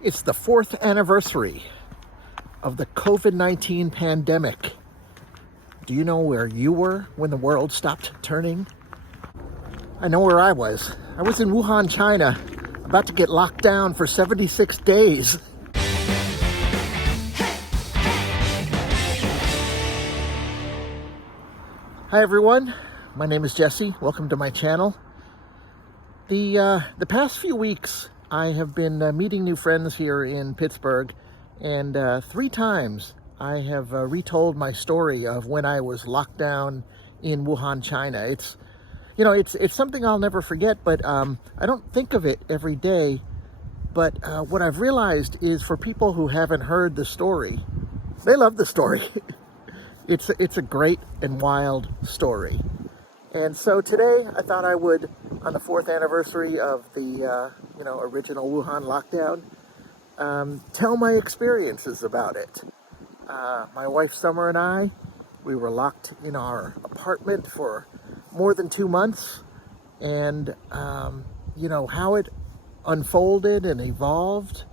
It's the 4th anniversary of the COVID-19 pandemic. Do you know where you were when the world stopped turning? I know where I was. I was in Wuhan, China, about to get locked down for 76 days. Hi everyone, my name is Jesse. Welcome to my channel. The past few weeks I have been meeting new friends here in Pittsburgh, and 3 times I have retold my story of when I was locked down in Wuhan, China. It's something I'll never forget, but I don't think of it every day. But what I've realized is, for people who haven't heard the story, they love the story. It's a great and wild story. And so today I thought I would, on the 4th anniversary of the original Wuhan lockdown, tell my experiences about it. My wife Summer and I, we were locked in our apartment for more than 2 months, and how it unfolded and evolved.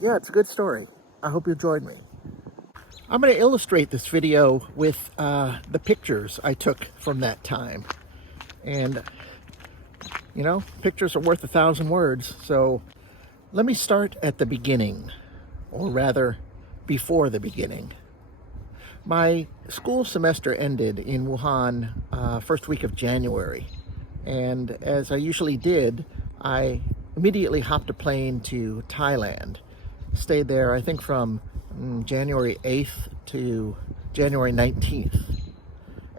It's a good story. I hope you join me. I'm going to illustrate this video with the pictures I took from that time. And, pictures are worth 1,000 words. So let me start at the beginning, or rather, before the beginning. My school semester ended in Wuhan first week of January. And as I usually did, I immediately hopped a plane to Thailand. Stayed there, I think, from January 8th to January 19th.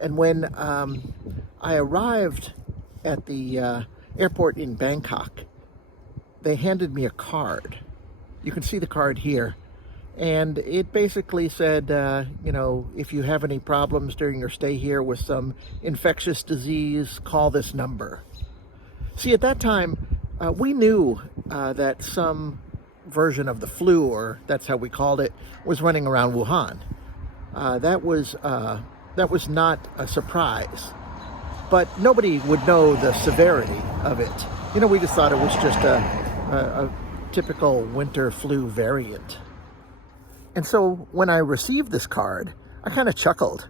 And when I arrived at the airport in Bangkok, they handed me a card. You can see the card here. And it basically said, if you have any problems during your stay here with some infectious disease, call this number. See, at that time, we knew that some version of the flu, or that's how we called it, was running around Wuhan. That was not a surprise, but nobody would know the severity of it. We just thought it was just a typical winter flu variant. And so when I received this card, I kind of chuckled.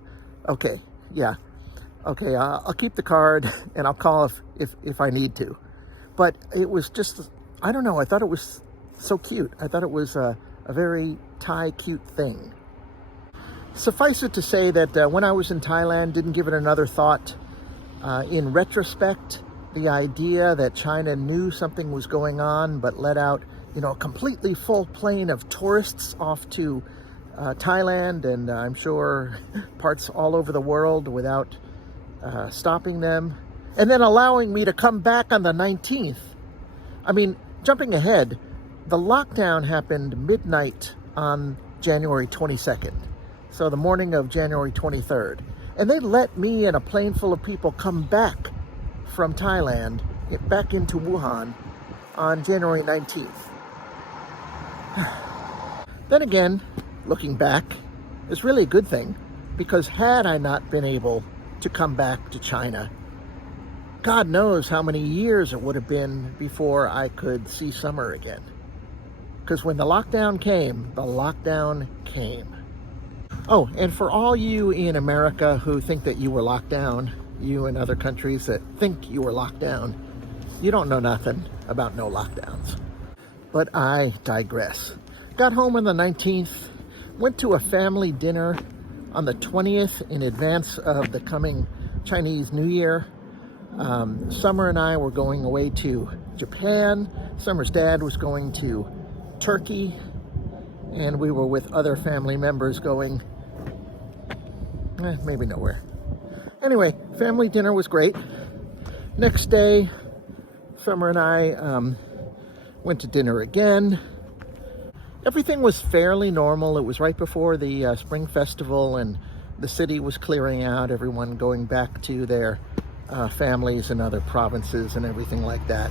Okay, I'll keep the card and I'll call if I need to. But it was just, I don't know, I thought it was so cute. I thought it was a very Thai cute thing. Suffice it to say that when I was in Thailand, didn't give it another thought. In retrospect, the idea that China knew something was going on but let out a completely full plane of tourists off to Thailand, and I'm sure parts all over the world, without stopping them, and then allowing me to come back on the 19th. I mean, jumping ahead, the lockdown happened midnight on January 22nd, so the morning of January 23rd. And they let me and a plane full of people come back from Thailand, back into Wuhan on January 19th. Then again, looking back, it's really a good thing, because had I not been able to come back to China, God knows how many years it would have been before I could see Summer again. Because when the lockdown came, the lockdown came. Oh, and for all you in America who think that you were locked down, you in other countries that think you were locked down, you don't know nothing about no lockdowns. But I digress. Got home on the 19th, went to a family dinner on the 20th in advance of the coming Chinese New Year. Summer and I were going away to Japan. Summer's dad was going to Turkey, and we were with other family members going maybe nowhere. Anyway, family dinner was great. Next day, Summer and I went to dinner again. Everything was fairly normal. It was right before the Spring Festival, and the city was clearing out, everyone going back to their families and other provinces and everything like that.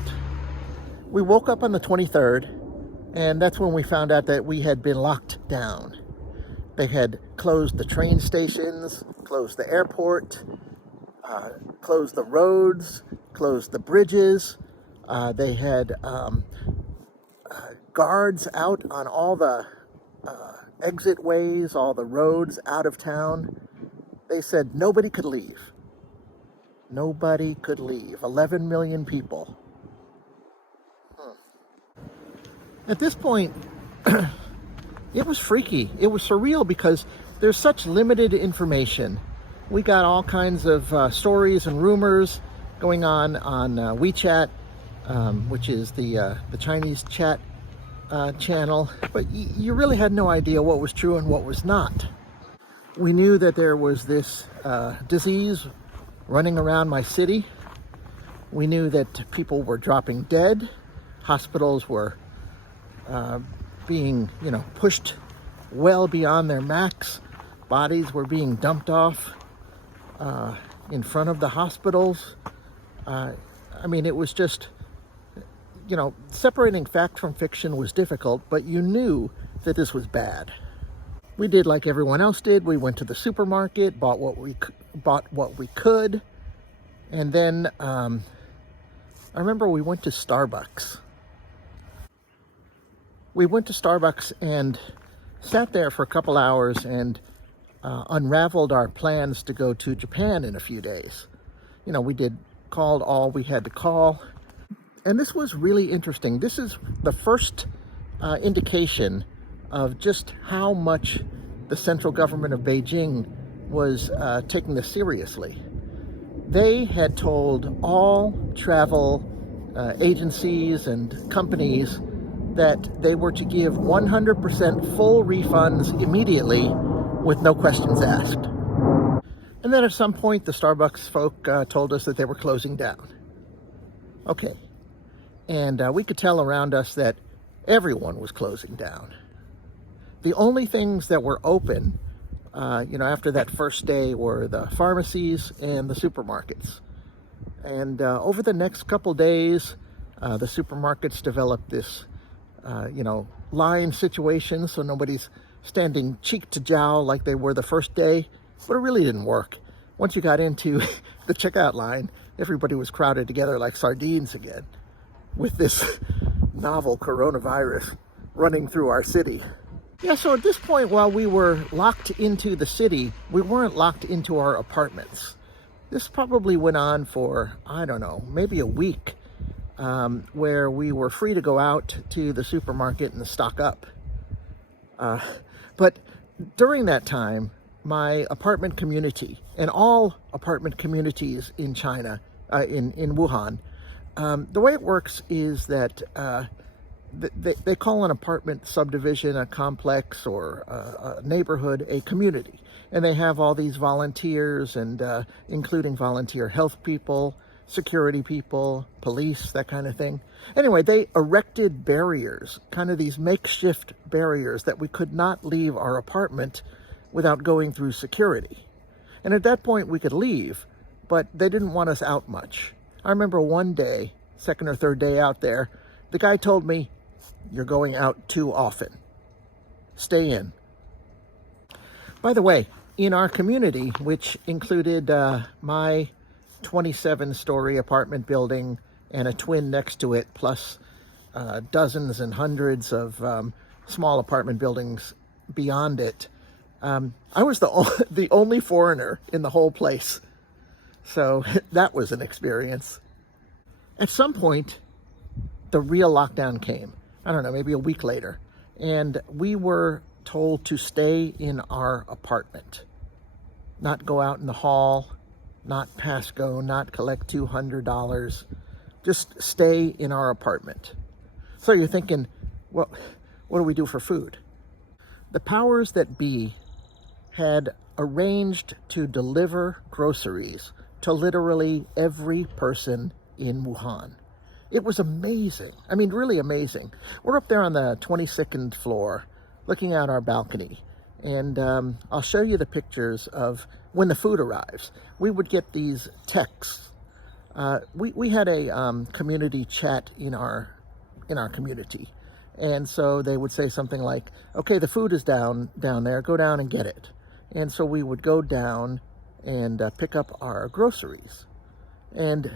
We woke up on the 23rd, and that's when we found out that we had been locked down. They had closed the train stations, closed the airport, closed the roads, closed the bridges. They had guards out on all the exit ways, all the roads out of town. They said nobody could leave. Nobody could leave. 11 million people. At this point, it was freaky. It was surreal because there's such limited information. We got all kinds of stories and rumors going on WeChat, which is the Chinese chat channel, but you really had no idea what was true and what was not. We knew that there was this disease running around my city. We knew that people were dropping dead. Hospitals were being, pushed well beyond their max. Bodies were being dumped off in front of the hospitals. It was just, separating fact from fiction was difficult, but you knew that this was bad. We did like everyone else did. We went to the supermarket, bought what we could, and then I remember we went to Starbucks. We went to Starbucks and sat there for a couple hours and unraveled our plans to go to Japan in a few days. We called all we had to call. And this was really interesting. This is the first indication of just how much the central government of Beijing was taking this seriously. They had told all travel agencies and companies that they were to give 100% full refunds immediately with no questions asked. And then at some point, the Starbucks folk told us that they were closing down. Okay. And we could tell around us that everyone was closing down. The only things that were open, after that first day were the pharmacies and the supermarkets. And over the next couple days, the supermarkets developed this, line situation, so nobody's standing cheek to jowl like they were the first day, but it really didn't work. Once you got into the checkout line, everybody was crowded together like sardines again, with this novel coronavirus running through our city. Yeah, so at this point, while we were locked into the city, we weren't locked into our apartments. This probably went on for, I don't know, maybe a week, where we were free to go out to the supermarket and stock up. But during that time, my apartment community, and all apartment communities in China, in Wuhan, the way it works is that they call an apartment subdivision, a complex, or a neighborhood a community. And they have all these volunteers, and including volunteer health people, security people, police, that kind of thing. Anyway, they erected barriers, kind of these makeshift barriers that we could not leave our apartment without going through security. And at that point, we could leave, but they didn't want us out much. I remember one day, second or third day out there, the guy told me, "You're going out too often. Stay in." By the way, in our community, which included my 27-story apartment building and a twin next to it, plus dozens and hundreds of small apartment buildings beyond it, I was the only foreigner in the whole place. So that was an experience. At some point, the real lockdown came. I don't know, maybe a week later. And we were told to stay in our apartment. Not go out in the hall, not pass go, not collect $200. Just stay in our apartment. So you're thinking, well, what do we do for food? The powers that be had arranged to deliver groceries to literally every person in Wuhan. It was amazing. I mean, really amazing. We're up there on the 22nd floor, looking out our balcony. And I'll show you the pictures of when the food arrives. We would get these texts. We had a community chat in our community. And so they would say something like, "Okay, the food is down there. Go down and get it." And so we would go down and pick up our groceries. And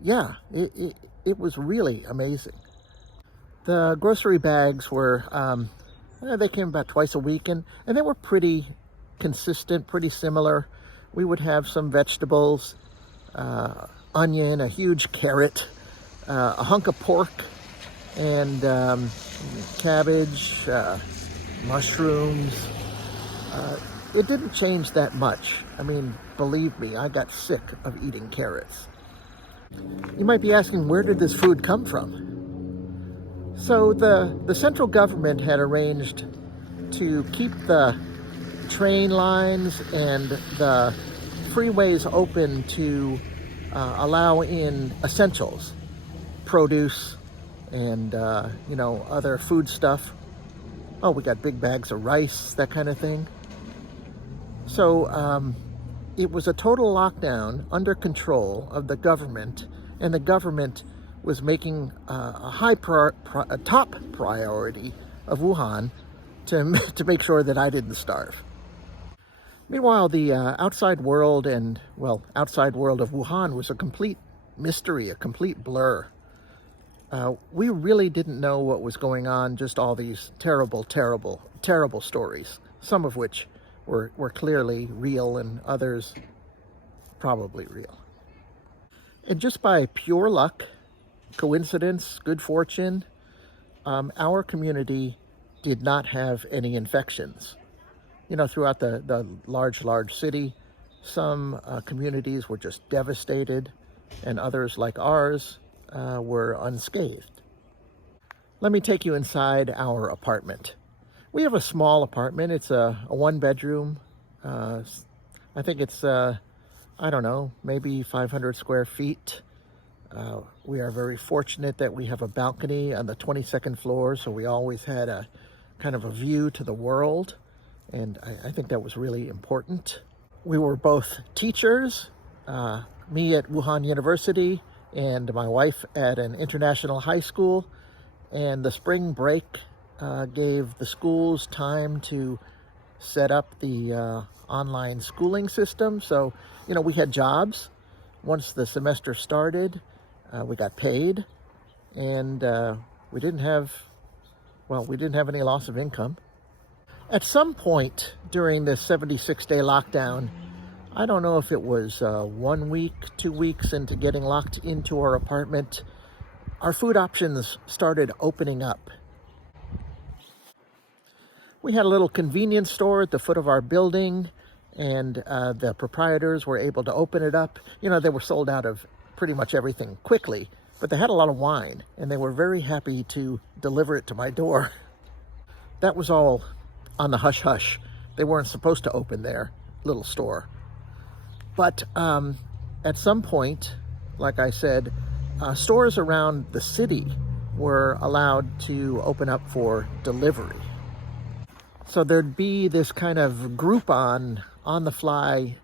yeah, it was really amazing. The grocery bags were, they came about twice a week, and they were pretty consistent, pretty similar. We would have some vegetables, onion, a huge carrot, a hunk of pork, and cabbage, mushrooms. It didn't change that much. I mean, believe me, I got sick of eating carrots. You might be asking, where did this food come from? So the central government had arranged to keep the train lines and the freeways open to allow in essentials, produce, and other food stuff. Oh, we got big bags of rice, that kind of thing. So it was a total lockdown under control of the government, and the government was making a top priority of Wuhan to make sure that I didn't starve. Meanwhile, the outside world of Wuhan was a complete mystery, a complete blur. We really didn't know what was going on, just all these terrible, terrible, terrible stories, some of which were clearly real and others probably real. And just by pure luck, coincidence, good fortune, our community did not have any infections. Throughout the large city, some communities were just devastated, and others, like ours, were unscathed. Let me take you inside our apartment. We have a small apartment. It's a one-bedroom. I think it's, maybe 500 square feet. We are very fortunate that we have a balcony on the 22nd floor, so we always had a kind of a view to the world, and I think that was really important. We were both teachers, me at Wuhan University and my wife at an international high school, and the spring break gave the schools time to set up the online schooling system. So, we had jobs. Once the semester started, we got paid, and we didn't have any loss of income. At some point during this 76-day lockdown, I don't know if it was 1 week, 2 weeks into getting locked into our apartment, our food options started opening up. We had a little convenience store at the foot of our building, and the proprietors were able to open it up. They were sold out of pretty much everything quickly, but they had a lot of wine, and they were very happy to deliver it to my door. That was all on the hush-hush. They weren't supposed to open their little store. But at some point, like I said, stores around the city were allowed to open up for delivery. So there'd be this kind of Groupon on the fly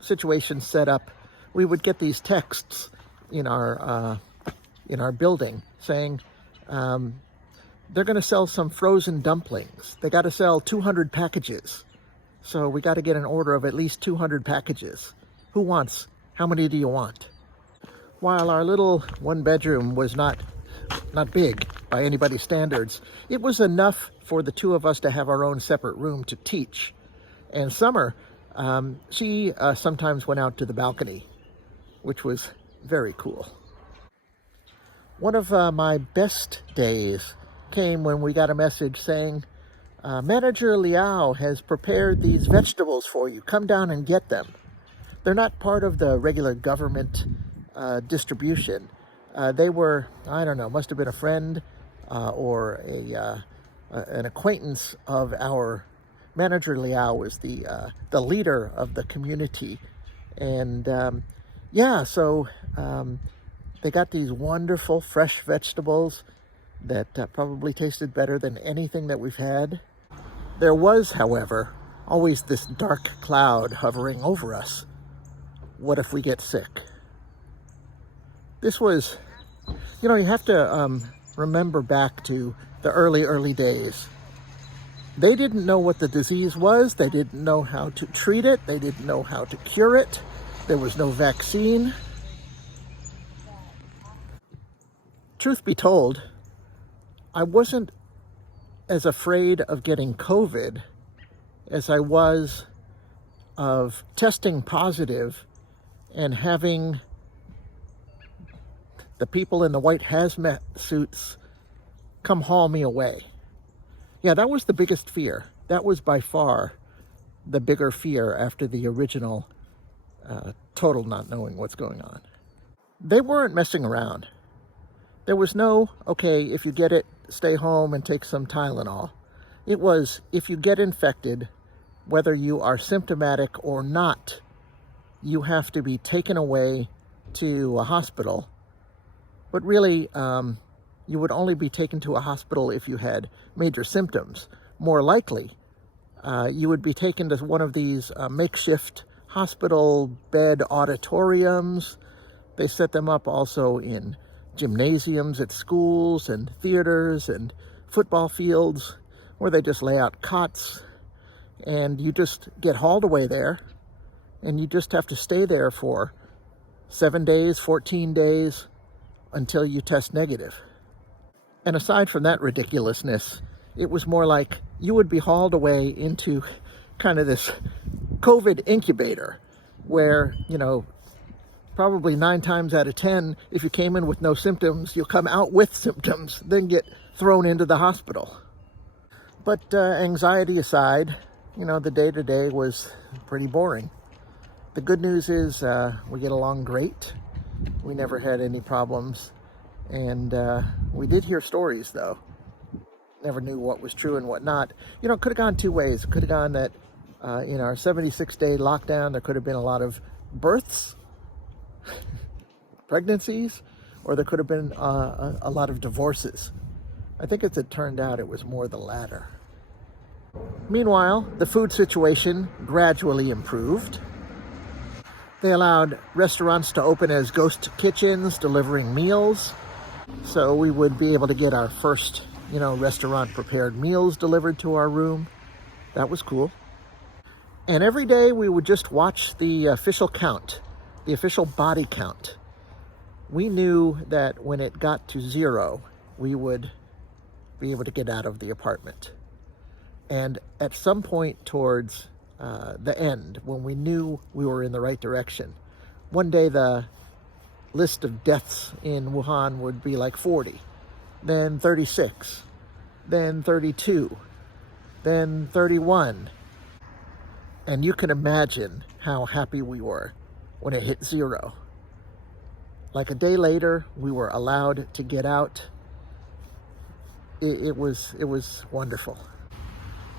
situation set up. We would get these texts in our building saying they're going to sell some frozen dumplings. They got to sell 200 packages. So we got to get an order of at least 200 packages. Who wants? How many do you want? While our little one bedroom was not big by anybody's standards, it was enough for the two of us to have our own separate room to teach. And Summer, she sometimes went out to the balcony, which was very cool. One of my best days came when we got a message saying, Manager Liao has prepared these vegetables for you. Come down and get them. They're not part of the regular government distribution. They were, I don't know, must have been a friend or an acquaintance of our Manager Liao. Was the leader of the community. And so they got these wonderful fresh vegetables that probably tasted better than anything that we've had. There was, however, always this dark cloud hovering over us. What if we get sick? This was, you have to remember back to the early days. They didn't know what the disease was. They didn't know how to treat it. They didn't know how to cure it. There was no vaccine. Truth be told, I wasn't as afraid of getting COVID as I was of testing positive and having the people in the white hazmat suits come haul me away. Yeah, that was the biggest fear. That was by far the bigger fear after the original total not knowing what's going on. They weren't messing around. There was no, okay, if you get it, stay home and take some Tylenol. It was, if you get infected, whether you are symptomatic or not, you have to be taken away to a hospital. But really, you would only be taken to a hospital if you had major symptoms. More likely, you would be taken to one of these makeshift hospital bed auditoriums. They set them up also in gymnasiums at schools and theaters and football fields, where they just lay out cots and you just get hauled away there, and you just have to stay there for 7 days, 14 days until you test negative. And aside from that ridiculousness, it was more like you would be hauled away into kind of this COVID incubator where, probably 9 times out of 10, if you came in with no symptoms, you'll come out with symptoms, then get thrown into the hospital. But anxiety aside, the day-to-day was pretty boring. The good news is we get along great. We never had any problems. And we did hear stories, though. Never knew what was true and what not. It could have gone two ways. It could have gone that in our 76-day lockdown, there could have been a lot of births, pregnancies, or there could have been a lot of divorces. I think as it turned out, it was more the latter. Meanwhile, the food situation gradually improved. They allowed restaurants to open as ghost kitchens, delivering meals. So we would be able to get our first, restaurant-prepared meals delivered to our room. That was cool. And every day we would just watch the official count, the official body count. We knew that when it got to 0, we would be able to get out of the apartment. And at some point towards the end, when we knew we were in the right direction, one day the list of deaths in Wuhan would be like 40, then 36, then 32, then 31. And you can imagine how happy we were when it hit 0. Like a day later, we were allowed to get out. It was wonderful.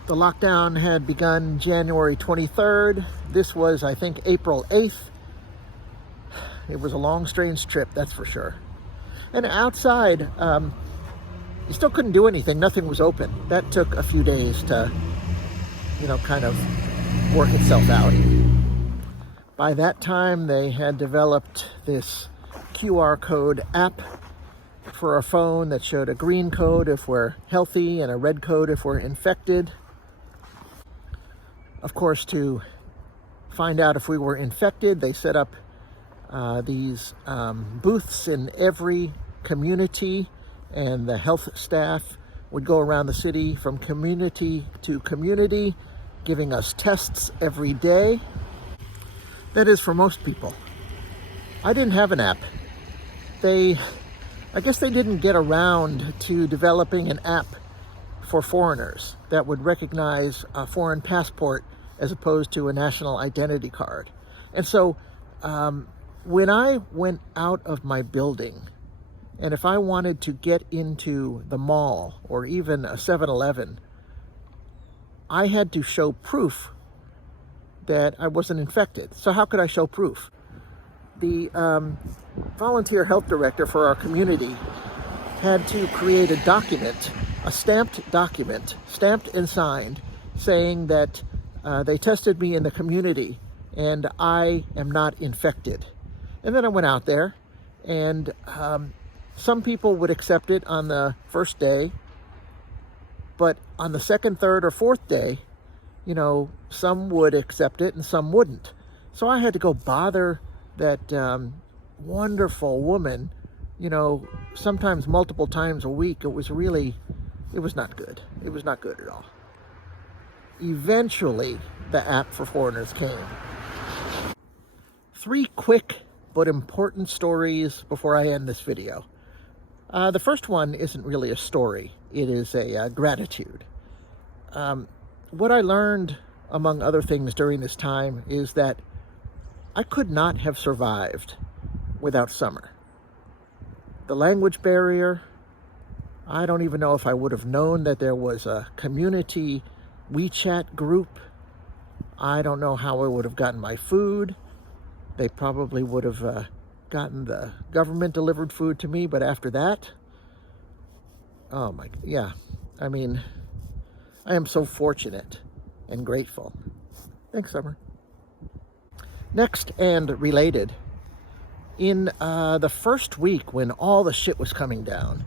The lockdown had begun January 23rd. This was, I think, April 8th. It was a long, strange trip, that's for sure. And outside, you still couldn't do anything. Nothing was open. That took a few days to, kind of work itself out. By that time, they had developed this QR code app for our phone that showed a green code if we're healthy and a red code if we're infected. Of course, to find out if we were infected, they set up these booths in every community, and the health staff would go around the city from community to community, giving us tests every day. That is for most people. I didn't have an app. I guess they didn't get around to developing an app for foreigners that would recognize a foreign passport as opposed to a national identity card. And so when I went out of my building, and if I wanted to get into the mall or even a 7-Eleven, I had to show proof that I wasn't infected. So how could I show proof? The volunteer health director for our community had to create a document, a stamped document, stamped and signed, saying that they tested me in the community and I am not infected. And then I went out there, and some people would accept it on the first day, but on the second, third, or fourth day, some would accept it and some wouldn't. So I had to go bother that wonderful woman, sometimes multiple times a week. It was really It was not good. It was not good at all. Eventually, the app for foreigners came. 3 quick but important stories before I end this video. The first one isn't really a story. It is a gratitude. What I learned, among other things, during this time is that I could not have survived without summer. The language barrier, I don't even know if I would have known that there was a community WeChat group. I don't know how I would have gotten my food. They probably would have gotten the government delivered food to me, but after that, oh my, yeah. I mean, I am so fortunate and grateful. Thanks, Summer. Next, and related, in the first week when all the shit was coming down,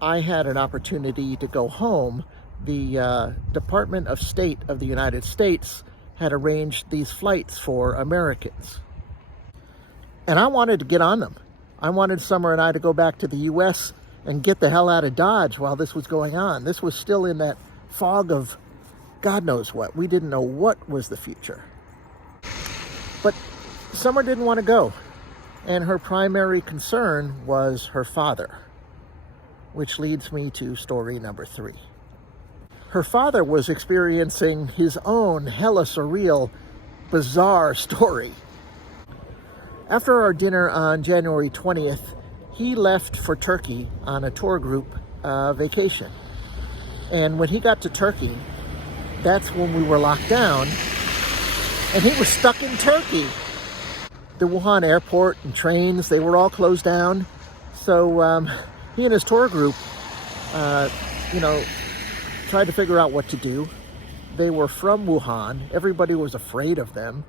I had an opportunity to go home. The Department of State of the United States had arranged these flights for Americans. And I wanted to get on them. I wanted Summer and I to go back to the U.S. and get the hell out of Dodge while this was going on. This was still in that fog of God knows what. We didn't know what was the future. But Summer didn't want to go. And her primary concern was her father, which leads me to story number 3. Her father was experiencing his own hella surreal, bizarre story. After our dinner on January 20th, he left for Turkey on a tour group vacation. And when he got to Turkey, that's when we were locked down, and he was stuck in Turkey. The Wuhan airport and trains, they were all closed down. So he and his tour group, tried to figure out what to do. They were from Wuhan. Everybody was afraid of them.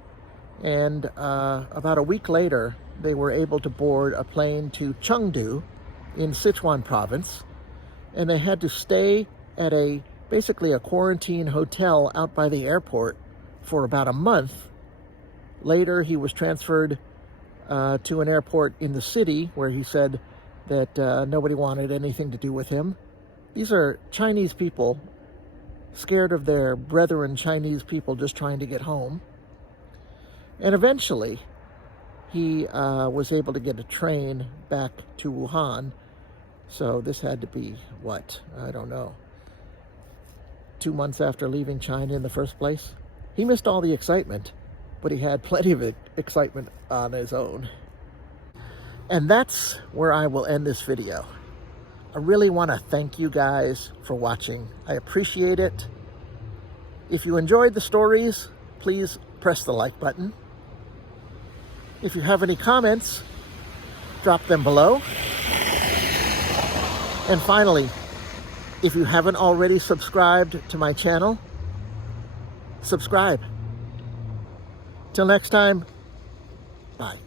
And about a week later, they were able to board a plane to Chengdu in Sichuan province. And they had to stay at basically a quarantine hotel out by the airport for about a month. Later, he was transferred to an airport in the city where he said that nobody wanted anything to do with him. These are Chinese people, scared of their brethren Chinese people just trying to get home. And eventually, he was able to get a train back to Wuhan. So this had to be, I don't know, 2 months after leaving China in the first place. He missed all the excitement, but he had plenty of excitement on his own. And that's where I will end this video. I really want to thank you guys for watching. I appreciate it. If you enjoyed the stories, please press the like button. If you have any comments, drop them below. And finally, if you haven't already subscribed to my channel, subscribe. Till next time, bye.